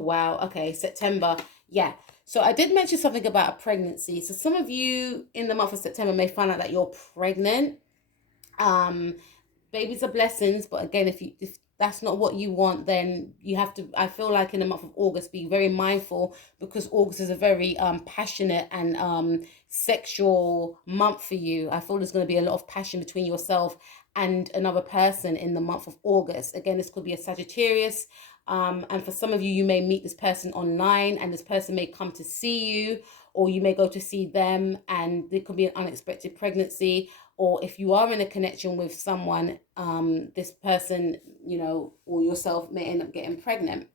Wow. Okay. September. Yeah. So I did mention something about a pregnancy. So some of you in the month of September may find out that you're pregnant. Um, Babies are blessings, but again, if that's not what you want, then you have to. I feel like in the month of August, be very mindful, because August is a very passionate and sexual month for you. I feel there's going to be a lot of passion between yourself and another person in the month of August. Again, this could be a Sagittarius. And for some of you, you may meet this person online, and this person may come to see you, or you may go to see them, and there could be an unexpected pregnancy. Or if you are in a connection with someone, this person, or yourself may end up getting pregnant.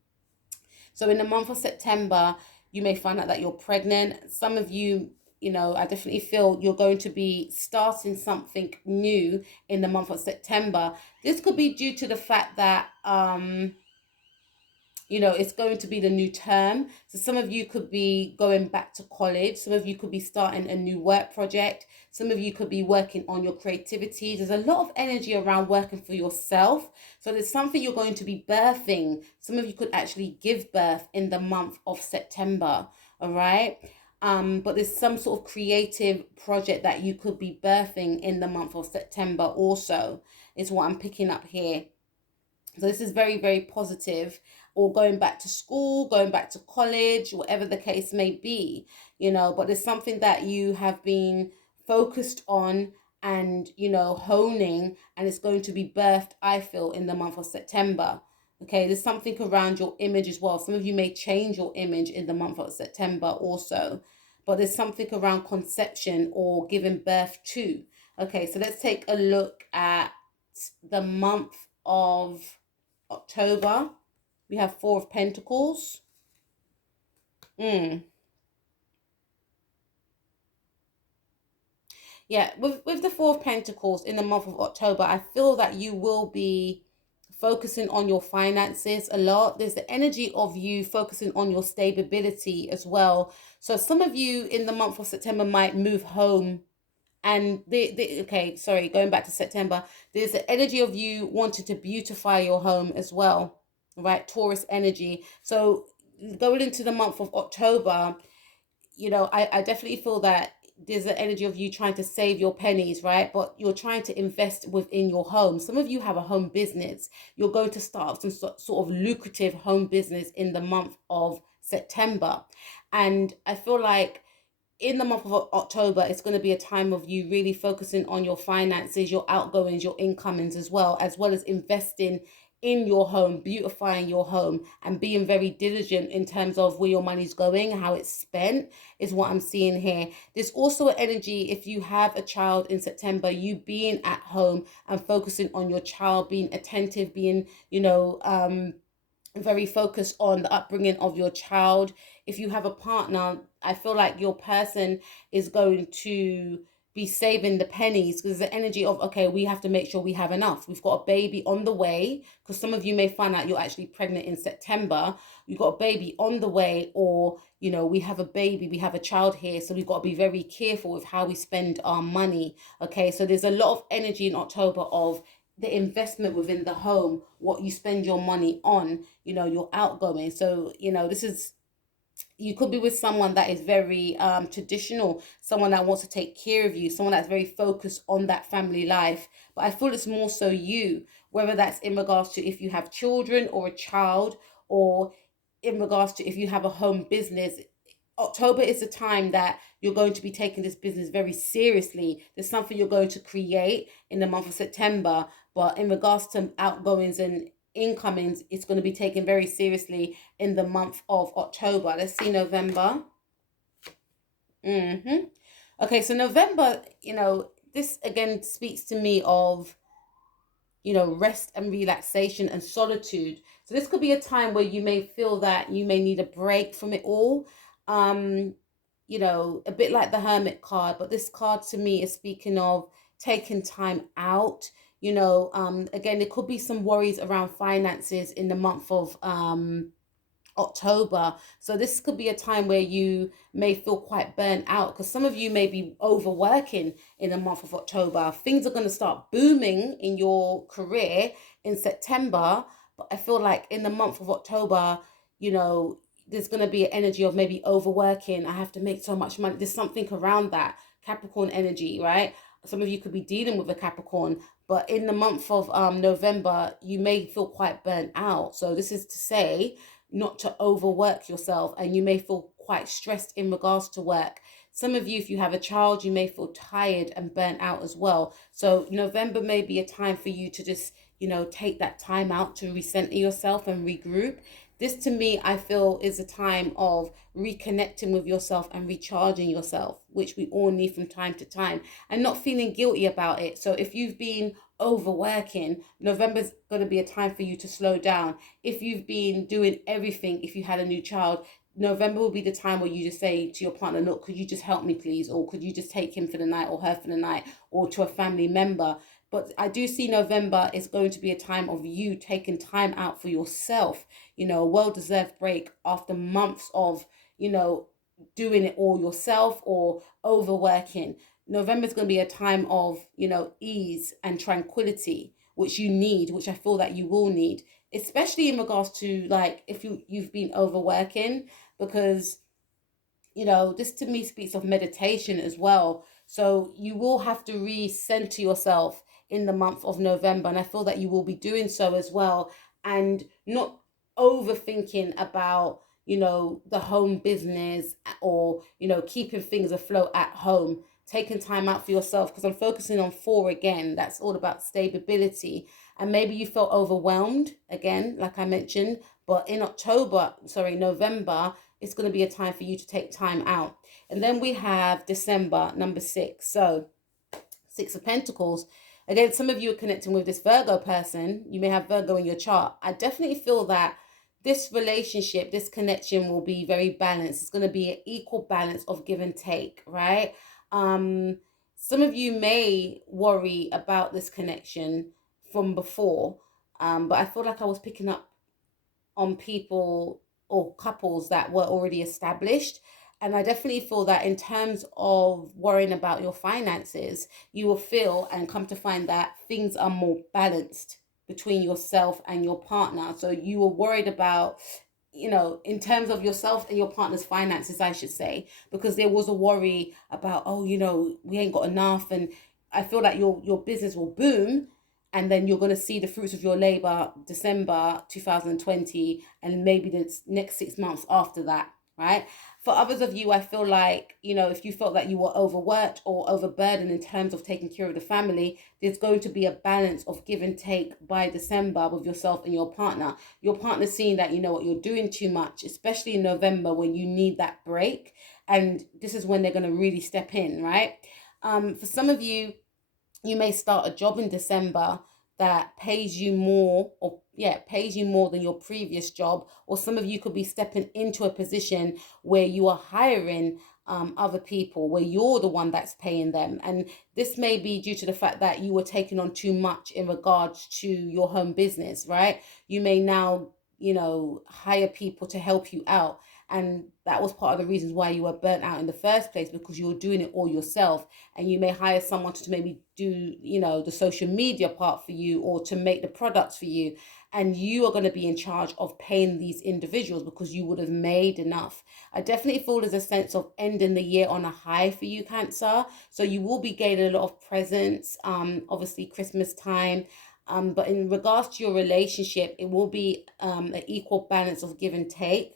So in the month of September, you may find out that you're pregnant. Some of you, I definitely feel you're going to be starting something new in the month of September. This could be due to the fact that it's going to be the new term. So some of you could be going back to college. Some of you could be starting a new work project. Some of you could be working on your creativity. There's a lot of energy around working for yourself. So there's something you're going to be birthing. Some of you could actually give birth in the month of September. All right. But there's some sort of creative project that you could be birthing in the month of September also, is what I'm picking up here. So this is very, very positive. Or going back to school, going back to college, whatever the case may be, but there's something that you have been focused on and, honing, and it's going to be birthed, I feel, in the month of September. Okay, there's something around your image as well. Some of you may change your image in the month of September also, but there's something around conception or giving birth to. Okay, so let's take a look at the month of October. We have Four of Pentacles. Mm. Yeah, with the Four of Pentacles in the month of October, I feel that you will be focusing on your finances a lot. There's the energy of you focusing on your stability as well. So some of you in the month of September might move home. And okay, sorry, going back to September, there's the energy of you wanting to beautify your home as well, right? Taurus energy. So going into the month of October, I definitely feel that there's the energy of you trying to save your pennies, right? But you're trying to invest within your home. Some of you have a home business. You're going to start some sort of lucrative home business in the month of September. And I feel like in the month of October, it's going to be a time of you really focusing on your finances, your outgoings, your incomings, as well as investing in your home, beautifying your home, and being very diligent in terms of where your money's going, how it's spent, is what I'm seeing here. There's also an energy, if you have a child in September, you being at home and focusing on your child, being attentive, being, very focused on the upbringing of your child. If you have a partner, I feel like your person is going to be saving the pennies, because the energy of, okay, we have to make sure we have enough. We've got a baby on the way, because some of you may find out you're actually pregnant in September. You've got a baby on the way, or we have a baby, we have a child here, so we've got to be very careful with how we spend our money. Okay, so there's a lot of energy in October of the investment within the home, what you spend your money on, your outgoing. So, this is, you could be with someone that is very traditional, someone that wants to take care of you, someone that's very focused on that family life. But I feel it's more so you, whether that's in regards to if you have children or a child, or in regards to if you have a home business. October is the time that you're going to be taking this business very seriously. There's something you're going to create in the month of September, but in regards to outgoings and incomings, it's going to be taken very seriously in the month of October. Let's see November. Okay, so November, this again speaks to me of, rest and relaxation and solitude. So this could be a time where you may feel that you may need a break from it all. Um, a bit like the Hermit card, but this card to me is speaking of taking time out. Again, there could be some worries around finances in the month of October. So this could be a time where you may feel quite burnt out, because some of you may be overworking in the month of October. Things are going to start booming in your career in September, but I feel like in the month of October, you know, there's going to be an energy of maybe overworking. I have to make so much money. There's something around that Capricorn energy, right? Some of you could be dealing with a Capricorn, but in the month of November, you may feel quite burnt out. So this is to say not to overwork yourself, and you may feel quite stressed in regards to work. Some of you, if you have a child, you may feel tired and burnt out as well. So November may be a time for you to just, take that time out to recenter yourself and regroup. This to me, I feel, is a time of reconnecting with yourself and recharging yourself, which we all need from time to time, and not feeling guilty about it. So if you've been overworking, November's going to be a time for you to slow down. If you've been doing everything, if you had a new child, November will be the time where you just say to your partner, look, could you just help me, please? Or could you just take him for the night or her for the night, or to a family member? But I do see November is going to be a time of you taking time out for yourself, a well-deserved break after months of, doing it all yourself or overworking. November is going to be a time of, ease and tranquility, which you need, which I feel that you will need, especially in regards to, like, if you've been overworking, because this to me speaks of meditation as well. So you will have to recenter yourself in the month of November, and I feel that you will be doing so as well, and not overthinking about the home business, or keeping things afloat at home. Taking time out for yourself, because I'm focusing on 4 again. That's all about stability. And maybe you felt overwhelmed again, like I mentioned, but in November, it's going to be a time for you to take time out. And then we have December, number 6. So 6 of Pentacles. Again, some of you are connecting with this Virgo person. You may have Virgo in your chart. I definitely feel that this relationship, this connection will be very balanced. It's going to be an equal balance of give and take, right? Some of you may worry about this connection from before, but I feel like I was picking up on people or couples that were already established. And I definitely feel that in terms of worrying about your finances, you will feel and come to find that things are more balanced between yourself and your partner. So you were worried about, in terms of yourself and your partner's finances, I should say, because there was a worry about, oh, we ain't got enough. And I feel like your business will boom, and then you're going to see the fruits of your labor December 2020, and maybe the next 6 months after that, right? For others of you, I feel like, if you felt that you were overworked or overburdened in terms of taking care of the family, there's going to be a balance of give and take by December with yourself and your partner. Your partner's seeing that, you're doing too much, especially in November when you need that break. And this is when they're going to really step in, right? For some of you, you may start a job in December that pays you more, pays you more than your previous job. Or some of you could be stepping into a position where you are hiring other people, where you're the one that's paying them. And this may be due to the fact that you were taking on too much in regards to your home business, right? You may now, hire people to help you out. And that was part of the reasons why you were burnt out in the first place, because you were doing it all yourself. And you may hire someone to maybe do, the social media part for you, or to make the products for you. And you are going to be in charge of paying these individuals because you would have made enough. I definitely feel there's a sense of ending the year on a high for you, Cancer. So you will be gaining a lot of presents, obviously Christmas time. But in regards to your relationship, it will be an equal balance of give and take,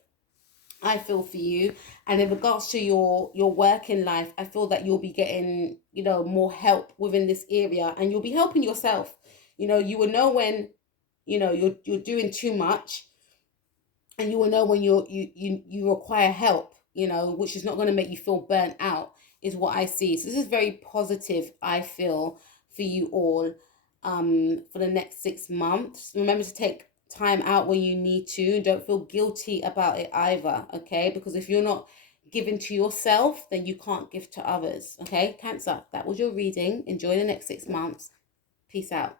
I feel, for you. And in regards to your working life, I feel that you'll be getting, more help within this area, and you'll be helping yourself. You will know when, you're doing too much, and you will know when you require help, which is not going to make you feel burnt out, is what I see. So this is very positive, I feel, for you all, for the next 6 months. Remember to take time out when you need to. Don't feel guilty about it either, okay? Because if you're not giving to yourself, then you can't give to others, okay? Cancer, that was your reading. Enjoy the next 6 months. Peace out.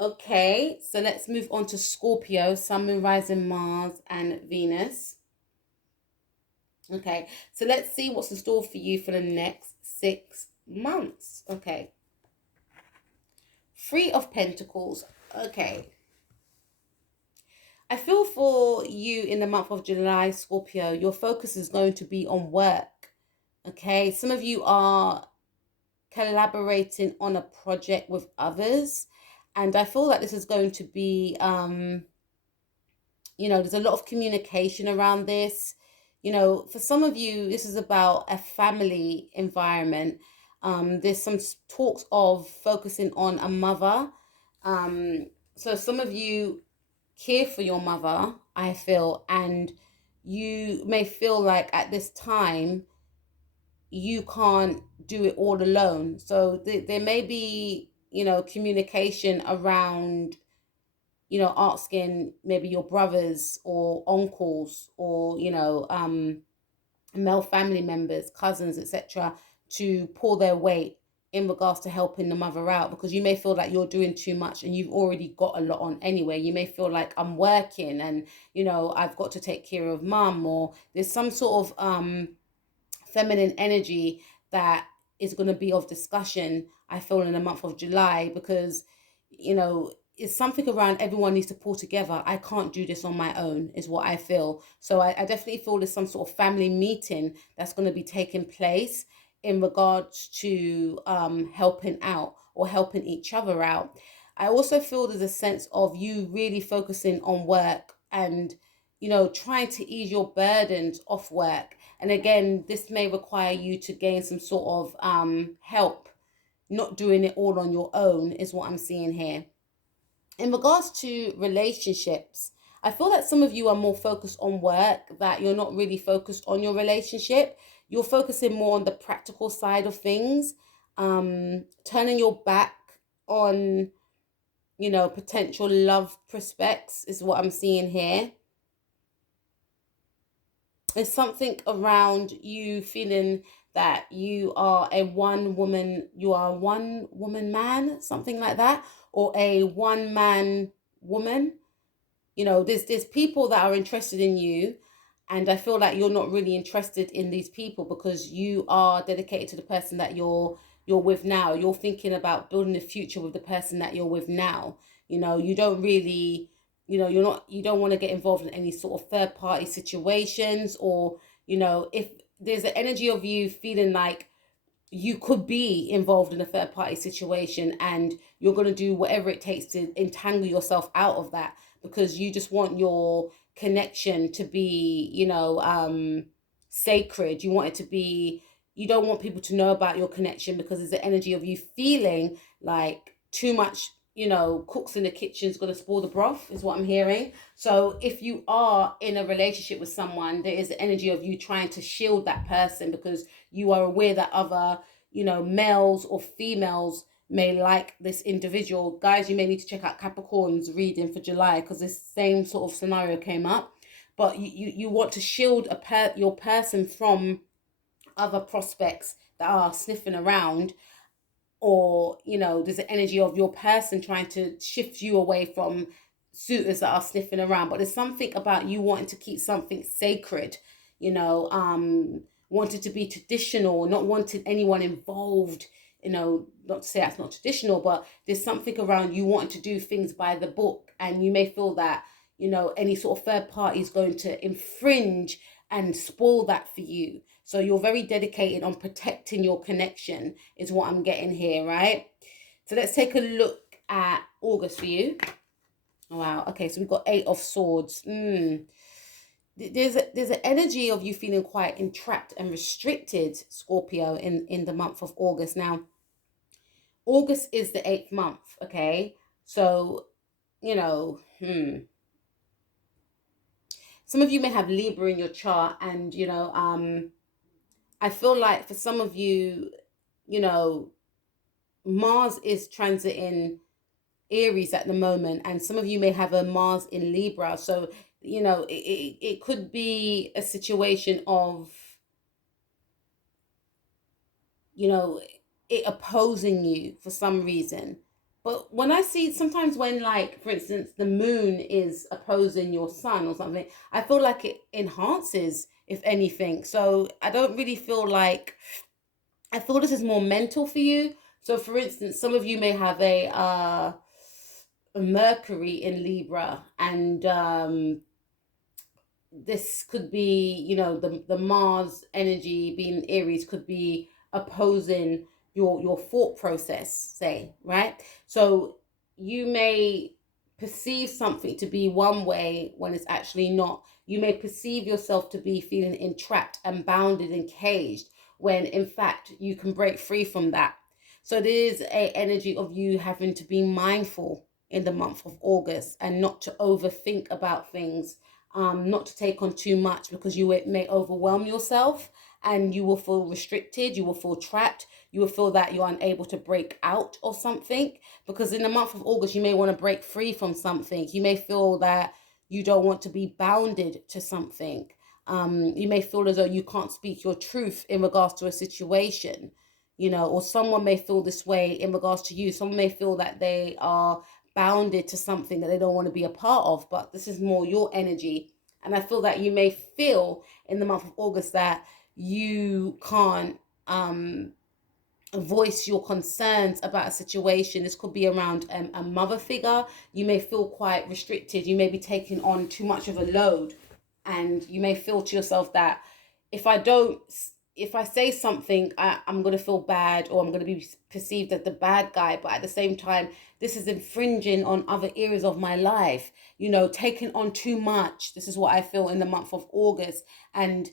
Okay, so let's move on to Scorpio, Sun, Moon, Rising, Mars, and Venus. Okay, so let's see what's in store for you for the next 6 months. Okay. 3 of Pentacles. Okay. I feel for you in the month of July, Scorpio, your focus is going to be on work. Okay. Some of you are collaborating on a project with others. And I feel like this is going to be, there's a lot of communication around this. For some of you, this is about a family environment. There's some talks of focusing on a mother. So some of you care for your mother, I feel, and you may feel like at this time you can't do it all alone. So there may be, communication around, asking maybe your brothers or uncles or, male family members, cousins, etc., to pull their weight in regards to helping the mother out, because you may feel like you're doing too much and you've already got a lot on anyway. You may feel like I'm working and, I've got to take care of mum, or there's some sort of feminine energy that is going to be of discussion, I feel, in the month of July, because it's something around everyone needs to pull together. I can't do this on my own, is what I feel. So I definitely feel there's some sort of family meeting that's going to be taking place in regards to helping out or helping each other out. I also feel there's a sense of you really focusing on work and trying to ease your burdens off work. And again, this may require you to gain some sort of help, not doing it all on your own, is what I'm seeing here. In regards to relationships, I feel that some of you are more focused on work, that you're not really focused on your relationship. You're focusing more on the practical side of things, turning your back on, potential love prospects, is what I'm seeing here. There's something around you feeling that you are a one woman man, something like that, or a one man woman. There's people that are interested in you, and I feel like you're not really interested in these people because you are dedicated to the person that you're with now. You're thinking about building a future with the person that you're with now. You don't really, you don't want to get involved in any sort of third party situations, or if there's an energy of you feeling like you could be involved in a third party situation, and you're going to do whatever it takes to entangle yourself out of that, because you just want your connection to be sacred. You don't want people to know about your connection, because there's the energy of you feeling like too much, cooks in the kitchen is going to spoil the broth, is what I'm hearing. So if you are in a relationship with someone, there is the energy of you trying to shield that person, because you are aware that other, males or females may like this individual. Guys, you may need to check out Capricorn's reading for July, because this same sort of scenario came up. But you want to shield your person from other prospects that are sniffing around, or there's an energy of your person trying to shift you away from suitors that are sniffing around. But there's something about you wanting to keep something sacred, wanted to be traditional, not wanting anyone involved. Not to say that's not traditional, but there's something around you wanting to do things by the book, and you may feel that any sort of third party is going to infringe and spoil that for you. So you're very dedicated on protecting your connection, is what I'm getting here, right? So let's take a look at August for you. Oh, wow. Okay, so we've got 8 of Swords. There's an energy of you feeling quite entrapped and restricted, Scorpio, in the month of August. Now, August is the 8th month, okay? So, some of you may have Libra in your chart, and I feel like for some of you, Mars is transiting Aries at the moment, and some of you may have a Mars in Libra. So, it could be a situation of, it opposing you for some reason. But when I see sometimes when, like, for instance, the moon is opposing your sun or something, I feel like it enhances, if anything. So I don't really feel like, I feel this is more mental for you. So for instance, some of you may have Mercury in Libra, and this could be, the Mars energy being Aries could be opposing your thought process, say, right? So you may perceive something to be one way when it's actually not. You may perceive yourself to be feeling entrapped and bounded and caged when in fact you can break free from that. So there's a energy of you having to be mindful in the month of August and not to overthink about things, not to take on too much, because you may overwhelm yourself and you will feel restricted, you will feel trapped, you will feel that you're unable to break out of something. Because in the month of August, you may want to break free from something. You may feel that you don't want to be bounded to something. You may feel as though you can't speak your truth in regards to a situation, or someone may feel this way in regards to you. Someone may feel that they are bounded to something that they don't want to be a part of, but this is more your energy. And I feel that you may feel in the month of August that you can't voice your concerns about a situation. This could be around a mother figure. You may feel quite restricted. You may be taking on too much of a load, and you may feel to yourself that if I say something, I'm going to feel bad, or I'm going to be perceived as the bad guy. But at the same time, this is infringing on other areas of my life, taking on too much. This is what I feel in the month of August, and,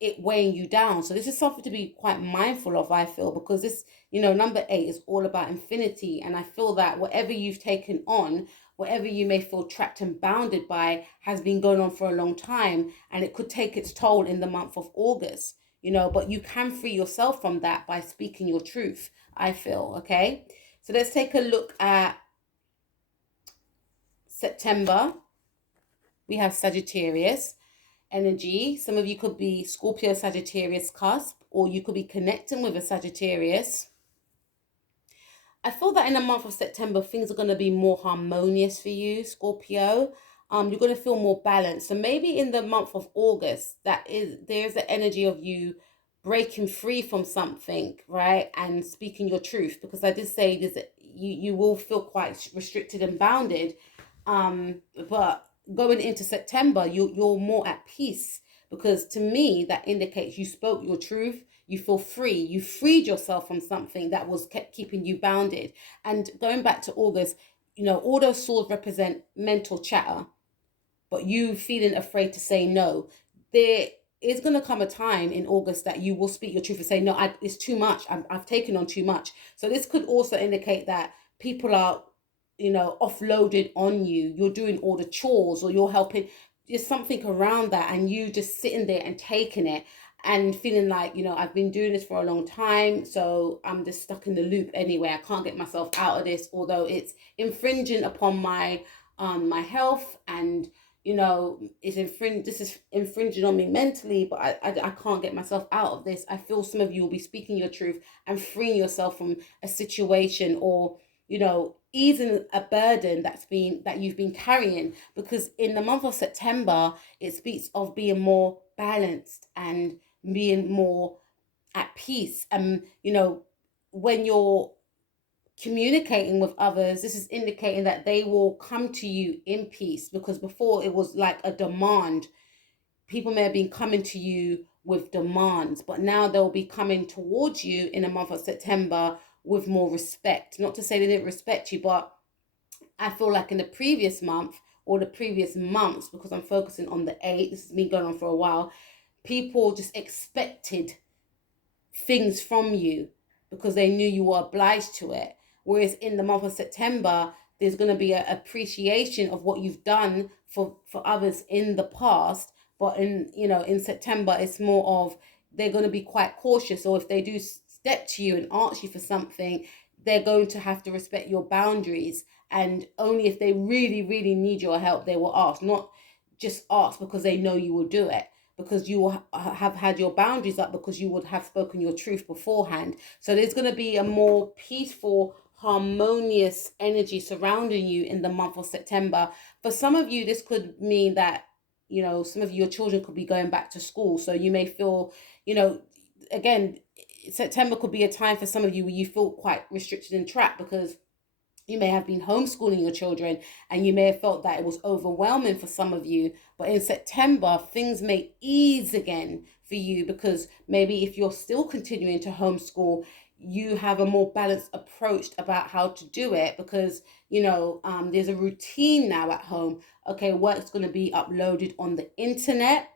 it weighing you down. So this is something to be quite mindful of, I feel, because this, number 8 is all about infinity. And I feel that whatever you've taken on, whatever you may feel trapped and bounded by, has been going on for a long time, and it could take its toll in the month of August. But you can free yourself from that by speaking your truth, I feel. Okay, so let's take a look at September. We have Sagittarius energy. Some of you could be Scorpio Sagittarius cusp, or you could be connecting with a Sagittarius. I feel that in the month of September, things are going to be more harmonious for you, Scorpio. You're going to feel more balanced. So maybe in the month of August, there's the energy of you breaking free from something, right? And speaking your truth. Because I did say this, you will feel quite restricted and bounded. But going into September, you're more at peace, because to me that indicates you spoke your truth. You feel free. You freed yourself from something that was kept keeping you bounded. And going back to August, all those swords represent mental chatter, but you feeling afraid to say no. There is going to come a time in August that you will speak your truth and say, no, it's too much. I've taken on too much. So this could also indicate that people are, offloaded on you. You're doing all the chores, or you're helping. There's something around that, and you just sitting there and taking it and feeling like, I've been doing this for a long time, so I'm just stuck in the loop anyway. I can't get myself out of this, although it's infringing upon my health, and this is infringing on me mentally, but I can't get myself out of this. I feel some of you will be speaking your truth and freeing yourself from a situation, or easing a burden that you've been carrying, because in the month of September it speaks of being more balanced and being more at peace. And when you're communicating with others, this is indicating that they will come to you in peace, because before it was like a demand. People may have been coming to you with demands, but now they'll be coming towards you in the month of September with more respect. Not to say they didn't respect you, but I feel like in the previous month or the previous months, because I'm focusing on the 8, this has been going on for a while, people just expected things from you because they knew you were obliged to it. Whereas in the month of September, there's going to be an appreciation of what you've done for others in the past. But in September, it's more of they're going to be quite cautious. Or if they do step to you and ask you for something, they're going to have to respect your boundaries. And only if they really, really need your help, they will ask. Not just ask because they know you will do it, because you will have had your boundaries up, because you would have spoken your truth beforehand. So there's going to be a more peaceful, harmonious energy surrounding you in the month of September. For some of you, this could mean that, some of your children could be going back to school. So you may feel, again, September could be a time for some of you where you feel quite restricted and trapped, because You may have been homeschooling your children and you may have felt that it was overwhelming for some of you. But in September, things may ease again for you, because maybe if you're still continuing to homeschool, you have a more balanced approach about how to do it, because there's a routine now at home. Okay, work's going to be uploaded on the internet,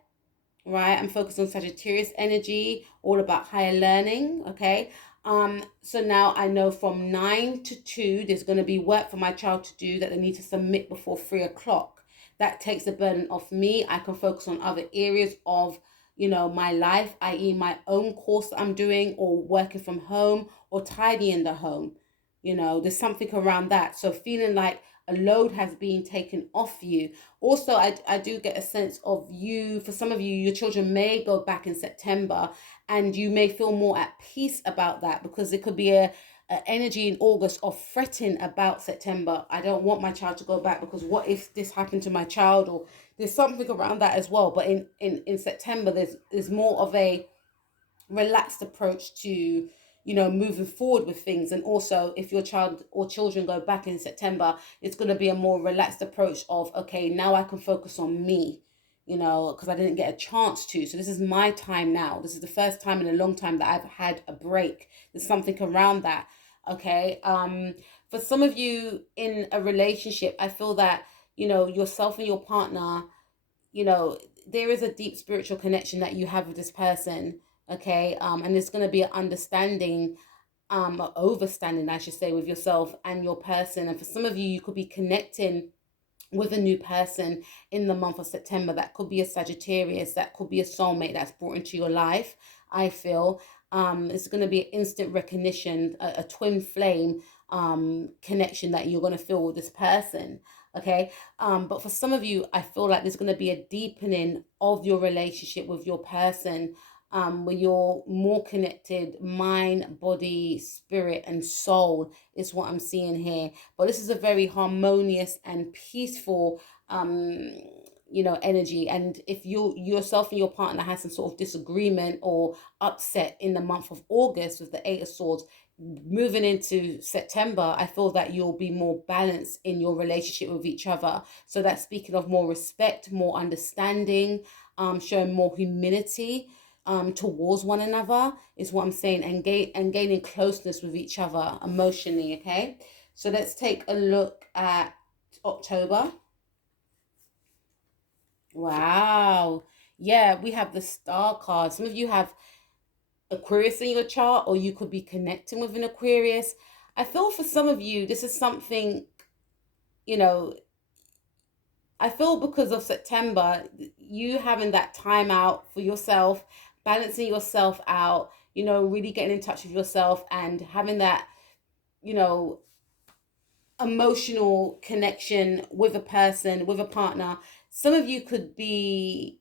right? I'm focused on Sagittarius energy, all about higher learning. Okay. So now I know from 9 to 2, there's going to be work for my child to do that they need to submit before 3 o'clock. That takes the burden off me. I can focus on other areas of my life, i.e. my own course that I'm doing, or working from home, or tidying the home. There's something around that. So feeling like a load has been taken off you. Also, I do get a sense of you, for some of you, your children may go back in September, and you may feel more at peace about that, because it could be a energy in August of fretting about September. I don't want my child to go back, because what if this happened to my child? Or there's something around that as well. But in September, there's more of a relaxed approach to moving forward with things. And also, if your child or children go back in September, it's going to be a more relaxed approach of, okay, now I can focus on me, because I didn't get a chance to. So this is my time now. This is the first time in a long time that I've had a break. There's something around that. Okay. For some of you in a relationship, I feel that yourself and your partner, you know there is a deep spiritual connection that you have with this person. Okay. And there's going to be an understanding, overstanding, I should say, with yourself and your person. And for some of you, you could be connecting with a new person in the month of September. That could be a Sagittarius, that could be a soulmate that's brought into your life. I feel it's going to be an instant recognition, a twin flame connection that you're going to feel with this person. Okay. But for some of you, I feel like there's going to be a deepening of your relationship with your person, where you're more connected, mind, body, spirit, and soul is what I'm seeing here. But this is a very harmonious and peaceful energy. And if you yourself and your partner has some sort of disagreement or upset in the month of August with the 8 of Swords, moving into September, I feel that you'll be more balanced in your relationship with each other. So that's speaking of more respect, more understanding, showing more humility towards one another is what I'm saying, and gaining closeness with each other emotionally. Okay, so let's take a look at October. Wow. Yeah, we have the star card. Some of you have Aquarius in your chart, or you could be connecting with an Aquarius. I feel for some of you, this is something, you know, I feel because of September, you having that time out for yourself, balancing yourself out, really getting in touch with yourself and having that, you know, emotional connection with a person, with a partner. Some of you could be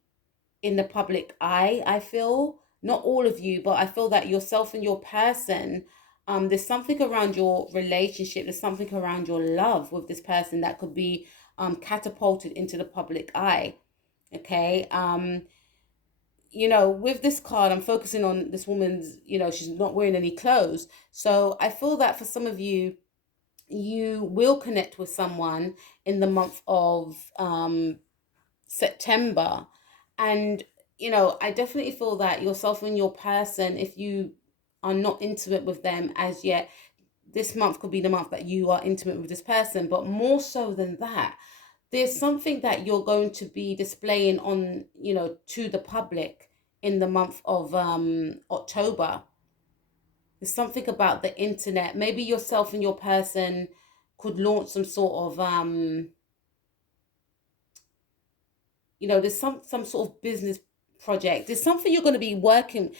in the public eye, I feel. Not all of you, but I feel that yourself and your person, there's something around your relationship, there's something around your love with this person that could be catapulted into the public eye. Okay. With this card, I'm focusing on this woman's, she's not wearing any clothes. So I feel that for some of you, you will connect with someone in the month of September. And, I definitely feel that yourself and your person, if you are not intimate with them as yet, this month could be the month that you are intimate with this person. But more so than that, there's something that you're going to be displaying on, to the public in the month of October. There's something about the internet. Maybe yourself and your person could launch some sort of there's some sort of business project. There's something you're going to be working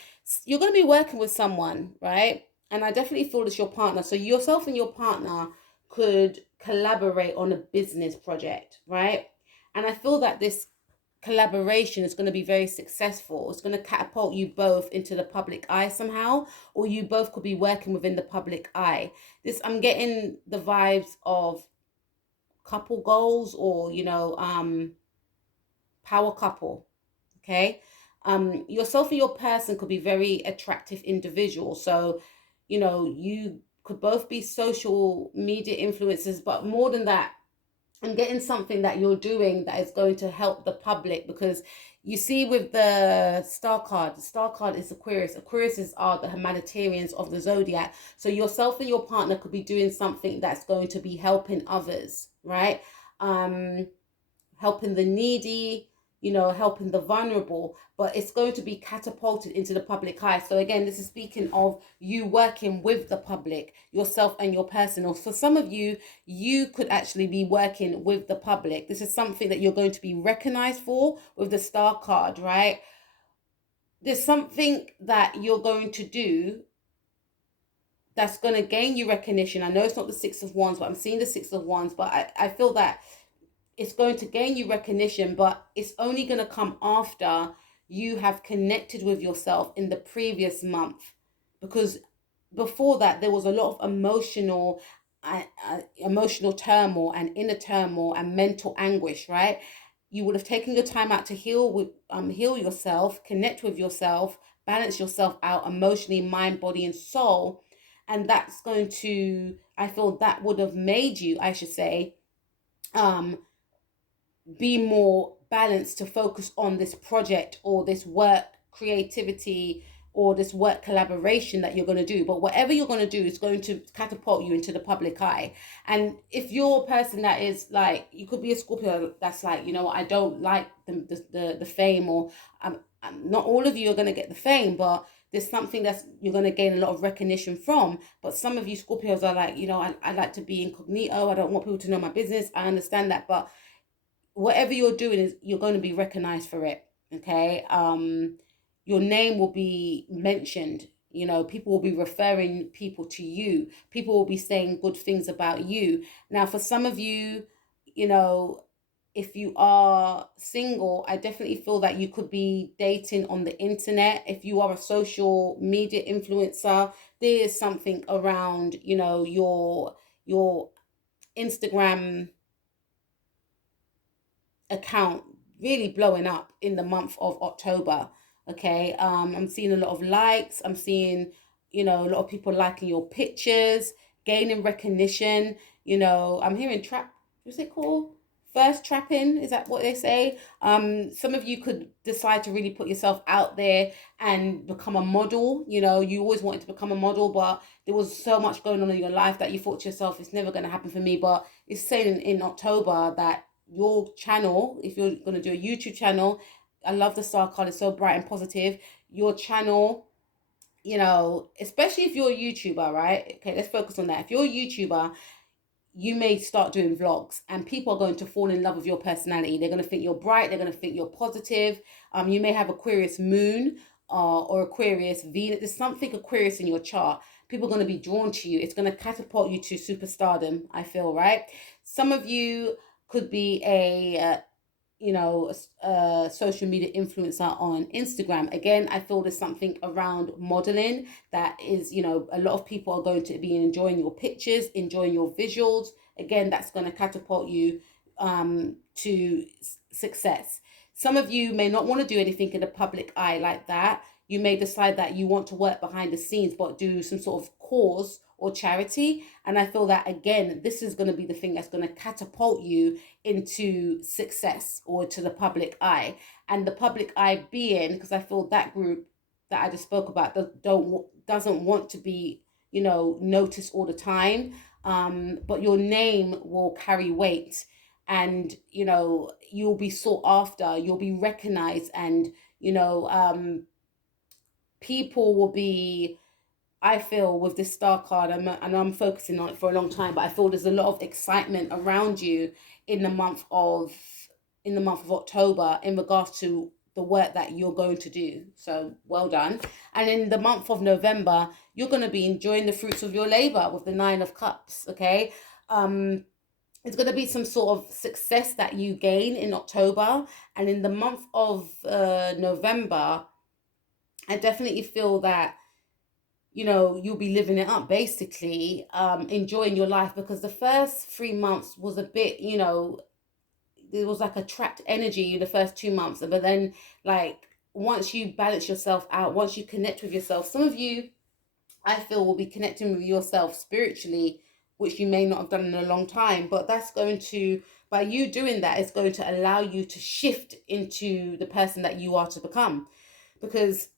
with someone, right? And I definitely feel it's your partner. So yourself and your partner could collaborate on a business project, right? And I feel that this collaboration is going to be very successful. It's going to catapult you both into the public eye somehow, or you both could be working within the public eye. I'm getting the vibes of couple goals, or power couple. Okay. Yourself and your person could be very attractive individuals. So you could both be social media influencers, but more than that, and getting something that you're doing that is going to help the public. Because you see with the star card is Aquarius. Aquariuses are the humanitarians of the zodiac. So yourself and your partner could be doing something that's going to be helping others, right? um Helping the needy, helping the vulnerable, but it's going to be catapulted into the public eye. So again, this is speaking of you working with the public, yourself and your person. Or for some of you, you could actually be working with the public. This is something that you're going to be recognized for with the star card, right? There's something that you're going to do that's going to gain you recognition. I know it's not the Six of Wands, but I'm seeing the Six of Wands, but I feel that it's going to gain you recognition, but it's only going to come after you have connected with yourself in the previous month. Because before that, there was a lot of emotional turmoil and inner turmoil and mental anguish, right? You would have taken your time out to heal yourself, connect with yourself, balance yourself out emotionally, mind, body, and soul. And that's going to, I feel that would have made you, I should say, um, be more balanced to focus on this project or this work creativity or this work collaboration that you're going to do. But whatever you're going to do is going to catapult you into the public eye. And if you're a person that is like, you could be a Scorpio that's like, I don't like the fame, or not all of you are going to get the fame, but there's something that's you're going to gain a lot of recognition from. But some of you Scorpios are like, I like to be incognito. I don't want people to know my business. I understand that, but whatever you're doing is you're going to be recognized for it. Okay. Your name will be mentioned. People will be referring people to you. People will be saying good things about you. Now, for some of you, if you are single, I definitely feel that you could be dating on the internet. If you are a social media influencer, there is something around, your Instagram account really blowing up in the month of October. Okay. I'm seeing a lot of likes. I'm seeing, a lot of people liking your pictures, gaining recognition. I'm hearing what's it called? First trapping, is that what they say? Some of you could decide to really put yourself out there and become a model. You always wanted to become a model, but there was so much going on in your life that you thought to yourself, it's never going to happen for me. But it's saying in October that your channel, if you're going to do a YouTube channel, I love the star card, it's so bright and positive. Your channel, especially if you're a YouTuber, right? Okay, let's focus on that. If you're a YouTuber, you may start doing vlogs and people are going to fall in love with your personality. They're going to think you're bright. They're going to think you're positive. You may have Aquarius moon or Aquarius Venus. There's something Aquarius in your chart. People are going to be drawn to you. It's going to catapult you to superstardom, I feel, right? Some of you could be a social media influencer on Instagram. Again, I feel there's something around modeling that is, a lot of people are going to be enjoying your pictures, enjoying your visuals. Again, that's going to catapult you to success. Some of you may not want to do anything in the public eye like that. You may decide that you want to work behind the scenes, but do some sort of cause or charity. And I feel that, again, this is going to be the thing that's going to catapult you into success or to the public eye. And the public eye being, because I feel that group that I just spoke about doesn't want to be, noticed all the time. But your name will carry weight, and, you'll be sought after, you'll be recognized, and, people will be, I feel, with this star card, I'm focusing on it for a long time, but I feel there's a lot of excitement around you in the month of October in regards to the work that you're going to do. So well done. And in the month of November, you're going to be enjoying the fruits of your labor with the 9 of Cups. Okay. It's going to be some sort of success that you gain in October. And in the month of November, I definitely feel that you'll be living it up, basically, enjoying your life, because the first 3 months was a bit, there was like a trapped energy the first 2 months. But then, like, once you balance yourself out, once you connect with yourself, some of you I feel will be connecting with yourself spiritually, which you may not have done in a long time. But that's going to, by you doing that, it's going to allow you to shift into the person that you are to become. Because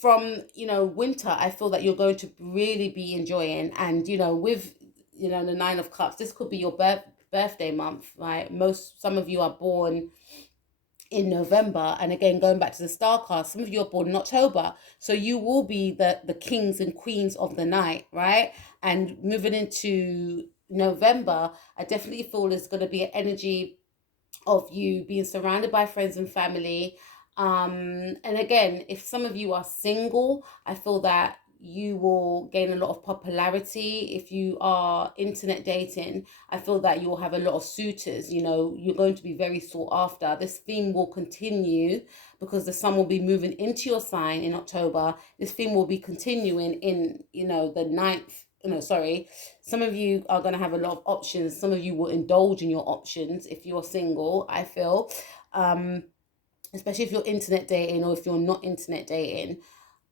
from, winter, I feel that you're going to really be enjoying. And, with, the Nine of Cups, this could be your birthday month, right? Some of you are born in November, and again, going back to the star card, some of you are born in October, so you will be the kings and queens of the night, right? And moving into November, I definitely feel there's going to be an energy of you being surrounded by friends and family. And again, if some of you are single, I feel that you will gain a lot of popularity. If you are internet dating, I feel that you will have a lot of suitors. You're going to be very sought after. This theme will continue because the sun will be moving into your sign in October. This theme will be continuing in, the ninth. No, sorry. Some of you are going to have a lot of options. Some of you will indulge in your options if you're single, I feel. Especially if you're internet dating, or if you're not internet dating.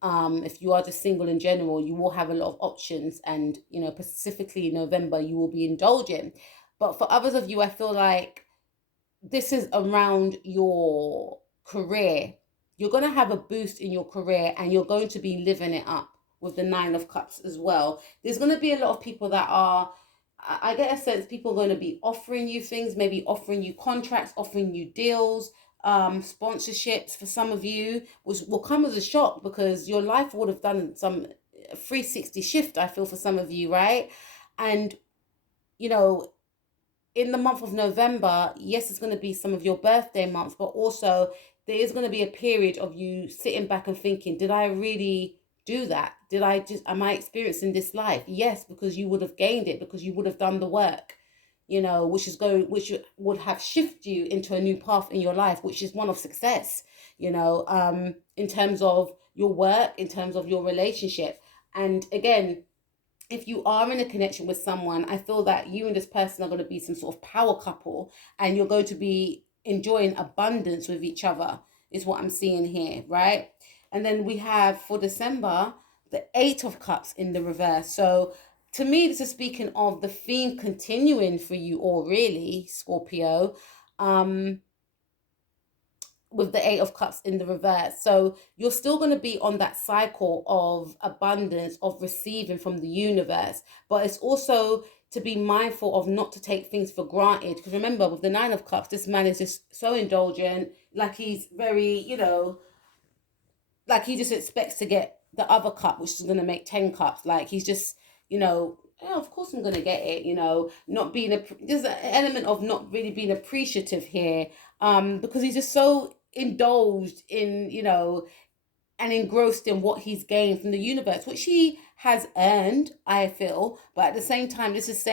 If you are just single in general, you will have a lot of options, and specifically in November, you will be indulging. But for others of you, I feel like this is around your career. You're going to have a boost in your career, and you're going to be living it up with the Nine of Cups as well. There's going to be a lot of people that are, I get a sense, people are going to be offering you things, maybe offering you contracts, offering you deals, sponsorships for some of you, which will come as a shock because your life would have done some 360 shift, I feel, for some of you, right? And, you know, in the month of November, yes, it's going to be some of your birthday months, but also there is going to be a period of you sitting back and thinking, did I really do that? Am I experiencing this life? Yes, because you would have gained it, because you would have done the work, which would have shifted you into a new path in your life, which is one of success, in terms of your work, in terms of your relationship. And again, if you are in a connection with someone, I feel that you and this person are going to be some sort of power couple, and you're going to be enjoying abundance with each other, is what I'm seeing here, right? And then we have for December the Eight of Cups in the reverse. So to me, this is speaking of the theme continuing for you all, really, Scorpio. With the Eight of Cups in the reverse. So you're still going to be on that cycle of abundance, of receiving from the universe. But it's also to be mindful of not to take things for granted. Because remember, with the Nine of Cups, this man is just so indulgent. Like he's very, like he just expects to get the other cup, which is going to make 10 cups. Like he's just, yeah, of course I'm going to get it, not being, there's an element of not really being appreciative here, because he's just so indulged in, and engrossed in what he's gained from the universe, which he has earned, I feel. But at the same time, this is saying